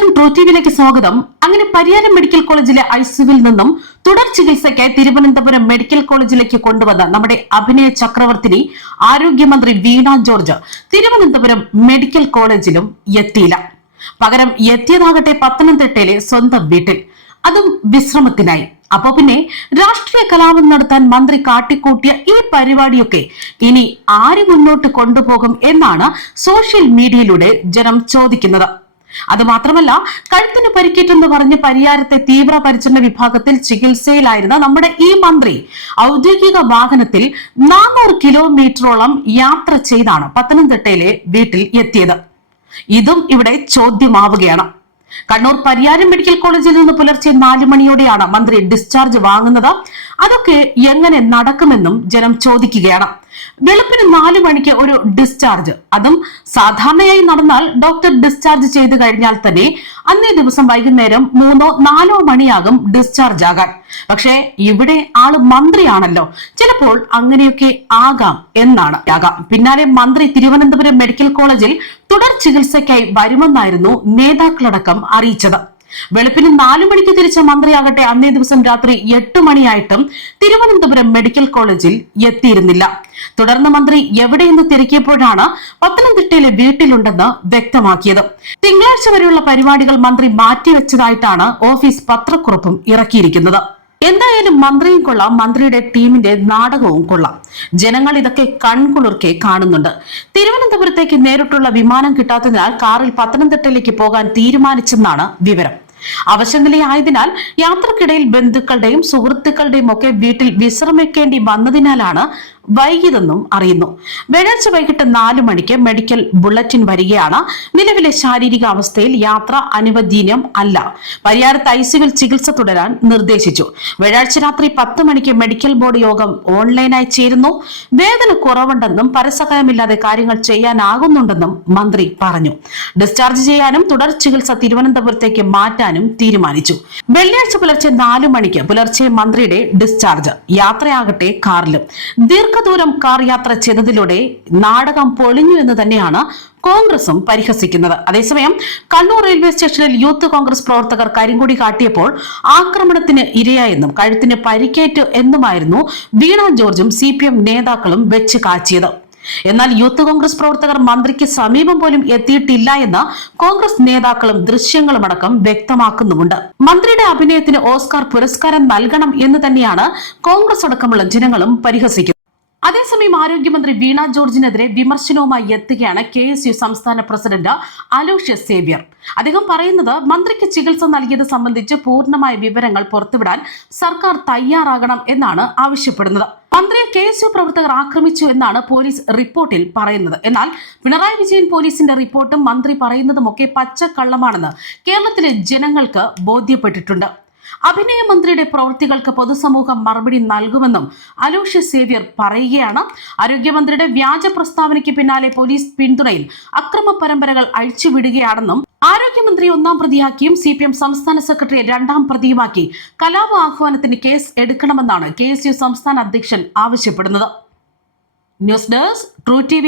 നമസ്കാരം, ട്രൂ ടിവിയിലേക്ക് സ്വാഗതം. അങ്ങനെ പരിയാരം മെഡിക്കൽ കോളേജിലെ ഐസിയുവിൽ നിന്നും തുടർ ചികിത്സയ്ക്കായി തിരുവനന്തപുരം മെഡിക്കൽ കോളേജിലേക്ക് കൊണ്ടുവന്ന നമ്മുടെ അഭിനയ ചക്രവർത്തിനി ആരോഗ്യമന്ത്രി വീണ ജോർജ് തിരുവനന്തപുരം മെഡിക്കൽ കോളേജിലും എത്തിയില്ല. പകരം എത്തിയതാകട്ടെ പത്തനംതിട്ടയിലെ സ്വന്തം വീട്ടിൽ, അതും വിശ്രമത്തിനായി. അപ്പൊ പിന്നെ രാഷ്ട്രീയ കലാപം നടത്താൻ മന്ത്രി കാട്ടിക്കൂട്ടിയ ഈ പരിപാടിയൊക്കെ ഇനി ആര് മുന്നോട്ട് കൊണ്ടുപോകും എന്നാണ് സോഷ്യൽ മീഡിയയിലൂടെ ജനം ചോദിക്കുന്നത്. അതുമാത്രമല്ല, കഴുത്തിന് പരിക്കേറ്റെന്ന് പറഞ്ഞ് പരിയാരത്തെ തീവ്രപരിചരണ വിഭാഗത്തിൽ ചികിത്സയിലായിരുന്ന നമ്മുടെ ഈ മന്ത്രി ഔദ്യോഗിക വാഹനത്തിൽ 400 കിലോമീറ്ററോളം യാത്ര ചെയ്താണ് പത്തനംതിട്ടയിലെ വീട്ടിൽ എത്തിയത്. ഇതും ഇവിടെ ചോദ്യമാവുകയാണ്. കണ്ണൂർ പരിയാരം മെഡിക്കൽ കോളേജിൽ നിന്ന് പുലർച്ചെ 4 മണിയോടെയാണ് മന്ത്രി ഡിസ്ചാർജ് വാങ്ങുന്നത്. അതൊക്കെ എങ്ങനെ നടക്കുമെന്നും ജനം ചോദിക്കുകയാണ്. വെളുപ്പിന് 4 മണിക്ക് ഒരു ഡിസ്ചാർജ്, അതും സാധാരണയായി നടന്നാൽ ഡോക്ടർ ഡിസ്ചാർജ് ചെയ്തു കഴിഞ്ഞാൽ തന്നെ അന്നേ ദിവസം വൈകുന്നേരം 3-4 മണിയാകും ഡിസ്ചാർജ് ആകാൻ. പക്ഷേ ഇവിടെ ആള് മന്ത്രിയാണല്ലോ, ചിലപ്പോൾ അങ്ങനെയൊക്കെ ആകാം എന്നാണ്. പിന്നാലെ മന്ത്രി തിരുവനന്തപുരം മെഡിക്കൽ കോളേജിൽ തുടർ ചികിത്സയ്ക്കായി വരുമെന്നായിരുന്നു നേതാക്കളടക്കം അറിയിച്ചത്. വെളുപ്പിന് 4 മണിക്ക് തിരിച്ച മന്ത്രിയാകട്ടെ അന്നേ ദിവസം രാത്രി 8 മണിയായിട്ടും തിരുവനന്തപുരം മെഡിക്കൽ കോളേജിൽ എത്തിയിരുന്നില്ല. തുടർന്ന് മന്ത്രി എവിടെയെന്ന് തിരക്കിയപ്പോഴാണ് പത്തനംതിട്ടയിലെ വീട്ടിലുണ്ടെന്ന് വ്യക്തമാക്കിയത്. തിങ്കളാഴ്ച വരെയുള്ള പരിപാടികൾ മന്ത്രി മാറ്റിവെച്ചതായിട്ടാണ് ഓഫീസ് പത്രക്കുറിപ്പും ഇറക്കിയിരിക്കുന്നത്. എന്തായാലും മന്ത്രിയും കൊള്ളാം, മന്ത്രിയുടെ ടീമിന്റെ നാടകവും കൊള്ളാം. ജനങ്ങൾ ഇതൊക്കെ കൺകുളിർക്കെ കാണുന്നുണ്ട്. തിരുവനന്തപുരത്തേക്ക് നേരിട്ടുള്ള വിമാനം കിട്ടാത്തതിനാൽ കാറിൽ പത്തനംതിട്ടയിലേക്ക് പോകാൻ തീരുമാനിച്ചെന്നാണ് വിവരം. അവശനിലയായതിനാൽ യാത്രക്കിടയിൽ ബന്ധുക്കളുടെയും സുഹൃത്തുക്കളുടെയും ഒക്കെ വീട്ടിൽ വിശ്രമിക്കേണ്ടി വന്നതിനാലാണ് വൈകിയതെന്നും അറിയുന്നു. വെള്ളിയാഴ്ച വൈകിട്ട് 4 മണിക്ക് മെഡിക്കൽ ബുള്ളറ്റിൻ വരികയാണ്. നിലവിലെ ശാരീരിക അവസ്ഥയിൽ യാത്ര അനുവദനീയം അല്ല. പരിയാരത്ത് ഐസിയുവിൽ ചികിത്സ തുടരാൻ നിർദ്ദേശിച്ചു. വെള്ളിയാഴ്ച രാത്രി 10 മണിക്ക് മെഡിക്കൽ ബോർഡ് യോഗം ഓൺലൈനായി ചേരുന്നു. വേദന കുറവുണ്ടെന്നും പരസഹായമില്ലാതെ കാര്യങ്ങൾ ചെയ്യാനാകുന്നുണ്ടെന്നും മന്ത്രി പറഞ്ഞു. ഡിസ്ചാർജ് ചെയ്യാനും തുടർ ചികിത്സ തിരുവനന്തപുരത്തേക്ക് മാറ്റാനും തീരുമാനിച്ചു. വെള്ളിയാഴ്ച പുലർച്ചെ 4 മണിക്ക് പുലർച്ചെ മന്ത്രിയുടെ ഡിസ്ചാർജ്, യാത്രയാകട്ടെ കാറിലും. ദീർഘദൂരം കാർ യാത്ര ചെയ്തതിലൂടെ നാടകം പൊളിഞ്ഞു എന്ന് തന്നെയാണ് കോൺഗ്രസും പരിഹസിക്കുന്നത്. അതേസമയം കണ്ണൂർ റെയിൽവേ സ്റ്റേഷനിൽ യൂത്ത് കോൺഗ്രസ് പ്രവർത്തകർ കരിങ്കൊടി കാട്ടിയപ്പോൾ ആക്രമണത്തിന് ഇരയായെന്നും കഴുത്തിന് പരിക്കേറ്റു എന്നുമായിരുന്നു വീണ ജോർജും CPM നേതാക്കളും വെച്ച് കാച്ചിയത്. എന്നാൽ യൂത്ത് കോൺഗ്രസ് പ്രവർത്തകർ മന്ത്രിക്ക് സമീപം പോലും എത്തിയിട്ടില്ല എന്ന് കോൺഗ്രസ് നേതാക്കളും ദൃശ്യങ്ങളും അടക്കം വ്യക്തമാക്കുന്നുമുണ്ട്. മന്ത്രിയുടെ അഭിനയത്തിന് ഓസ്കാർ പുരസ്കാരം നൽകണം എന്ന് തന്നെയാണ് കോൺഗ്രസ് അടക്കമുള്ള ജനങ്ങളും പരിഹസിക്കുന്നത്. അതേസമയം ആരോഗ്യമന്ത്രി വീണ ജോർജിനെതിരെ വിമർശനവുമായി എത്തുകയാണ് KSU സംസ്ഥാന പ്രസിഡന്റ് അലോഷ്യസ് സേവ്യർ. അദ്ദേഹം പറയുന്നത്, മന്ത്രിക്ക് ചികിത്സ നൽകിയത് സംബന്ധിച്ച് പൂർണ്ണമായ വിവരങ്ങൾ പുറത്തുവിടാൻ സർക്കാർ തയ്യാറാകണം എന്നാണ് ആവശ്യപ്പെടുന്നത്. മന്ത്രിയെ KSU പ്രവർത്തകർ ആക്രമിച്ചു എന്നാണ് പോലീസ് റിപ്പോർട്ടിൽ പറയുന്നത്. എന്നാൽ പിണറായി വിജയൻ പോലീസിന്റെ റിപ്പോർട്ടും മന്ത്രി പറയുന്നതുമൊക്കെ പച്ചക്കള്ളമാണെന്ന് കേരളത്തിലെ ജനങ്ങൾക്ക് ബോധ്യപ്പെട്ടിട്ടുണ്ട്. അഭിനയ മന്ത്രിയുടെ പ്രവൃത്തികൾക്ക് പൊതുസമൂഹം മറുപടി നൽകുമെന്നും അലോഷ്യസ് സേവ്യർ പറയുകയാണ്. ആരോഗ്യമന്ത്രിയുടെ വ്യാജ പ്രസ്താവനയ്ക്ക് പിന്നാലെ പോലീസ് പിന്തുണയിൽ അക്രമ പരമ്പരകൾ അഴിച്ചുവിടുകയാണെന്നും ആരോഗ്യമന്ത്രി 1-ാം പ്രതിയാക്കിയും CPM സംസ്ഥാന സെക്രട്ടറിയെ 2-ാം പ്രതിയുമാക്കി കലാപ ആഹ്വാനത്തിന് കേസ് എടുക്കണമെന്നാണ് KSU സംസ്ഥാന അധ്യക്ഷൻ ആവശ്യപ്പെടുന്നത്. News desk, true TV.